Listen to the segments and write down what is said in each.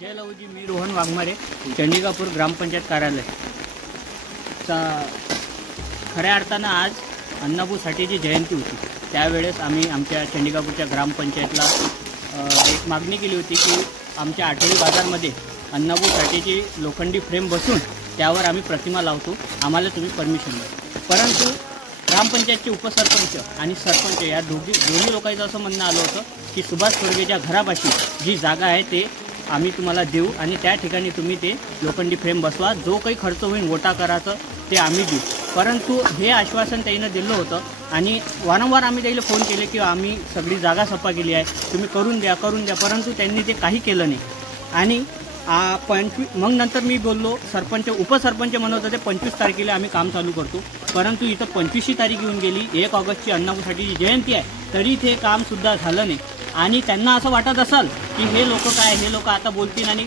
जय लहूजी, मी रोहन वाघमारे, चंडिकापूर ग्रामपंचायत कार्यालय। खऱ्या अर्थानं आज अण्णाभाऊ साठेची जयंती होती। त्यावेळेस आम्ही आमच्या चंडिकापूरच्या ग्रामपंचायतला एक मागणी केली होती की आमच्या आठवडी बाजारमध्ये अण्णाभाऊ साठेची लोखंडी फ्रेम बसून त्यावर आम्ही प्रतिमा लावतो, आम्हाला तुम्ही परमिशन द्या। परंतु ग्रामपंचायतचे उपसरपंच आणि सरपंच या दोन्ही लोकांचं असं म्हणणं आलं होतं की सुभाष तोडगेच्या घरापाशी जी जागा आहे ते आम्ही तुम्हाला देऊ आणि त्या ठिकाणी तुम्ही ते लोखंडी फ्रेम बसवा, जो काही खर्च होईल वोटा करायचं ते आम्ही देऊ। परंतु हे आश्वासन त्यानं दिलं होतं आणि वारंवार आम्ही त्याला फोन केले की आम्ही सगळी जागा सफा केली आहे, तुम्ही करून द्या, परंतु त्यांनी ते काही केलं नाही। आणि मग नंतर मी बोललो, सरपंच उपसरपंच म्हणत होते 25 तारखेला आम्ही काम चालू करतो, परंतु इथं 25वी तारीख येऊन गेली, 1 ऑगस्टची अण्णाभाऊ साठेची जयंती आहे, तरी ते कामसुद्धा झालं नाही। आणि त्यांना असं वाटत असेल की हे लोक आता बोलतील आणि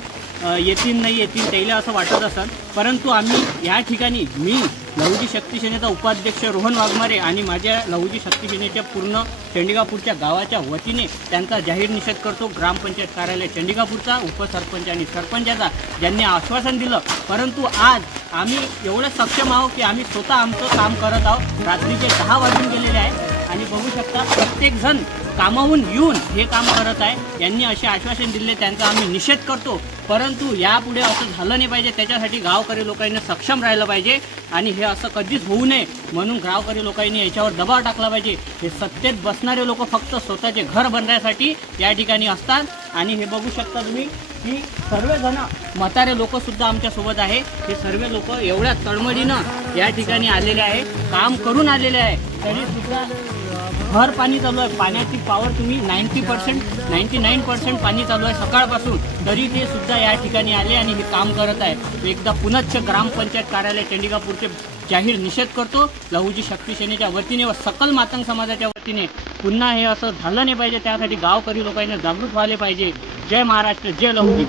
येतील नाही येतील, त्याला असं वाटत असेल। परंतु आम्ही या ठिकाणी मी लहूजी शक्ती सेनेचा उपाध्यक्ष रोहन वाघमारे आणि माझ्या लहूजी शक्ती सेनेच्या पूर्ण चंडिकापूरच्या गावाच्या वतीने त्यांचा जाहीर निषेध करतो। ग्रामपंचायत कार्यालय चंडिकापूरचा उपसरपंच आणि सरपंचाचा ज्यांनी आश्वासन दिलं, परंतु आज आम्ही एवढे सक्षम आहोत की आम्ही स्वतः आमचं काम करत आहोत। रात्रीचे 10 वाजून गेलेले आहे आणि बघू शकता प्रत्येकजण कामावून येऊन हे काम करत आहे। यांनी असे आश्वासन दिले, त्यांचा आम्ही निषेध करतो, परंतु यापुढे असं झालं नाही पाहिजे। त्याच्यासाठी गावकरी लोकांनी सक्षम राहिलं पाहिजे आणि हे असं कधीच होऊ नये म्हणून गावकरी लोकांनी याच्यावर दबाव टाकला पाहिजे। हे सत्तेत बसणारे लोक फक्त स्वतःचे घर बनवण्यासाठी या ठिकाणी असतात आणि हे बघू शकता तुम्ही की सर्वजण म्हातारे लोकसुद्धा आमच्यासोबत आहे। हे सर्व लोक एवढ्या तळमळीनं या ठिकाणी आलेले आहे, काम करून आलेले आहे, तरीसुद्धा भर पाणी चालू आहे। पाण्याची पॉवर तुम्ही 90% 99% पाणी चालू आहे सकाळपासून, तरी ते सुद्धा या ठिकाणी आले आणि हे काम करत आहे। एकदा पुनश्च ग्रामपंचायत कार्यालय चंडिकापूरचे जाहीर निषेध करतो लहूजी शक्ती सेनेच्या वतीने व सकल मातंग समाजाच्या वतीने। पुन्हा हे असं झालं नाही पाहिजे, त्यासाठी गावकरी लोकांनी जागृत व्हायला पाहिजे। जय महाराष्ट्र, जय लहूजी।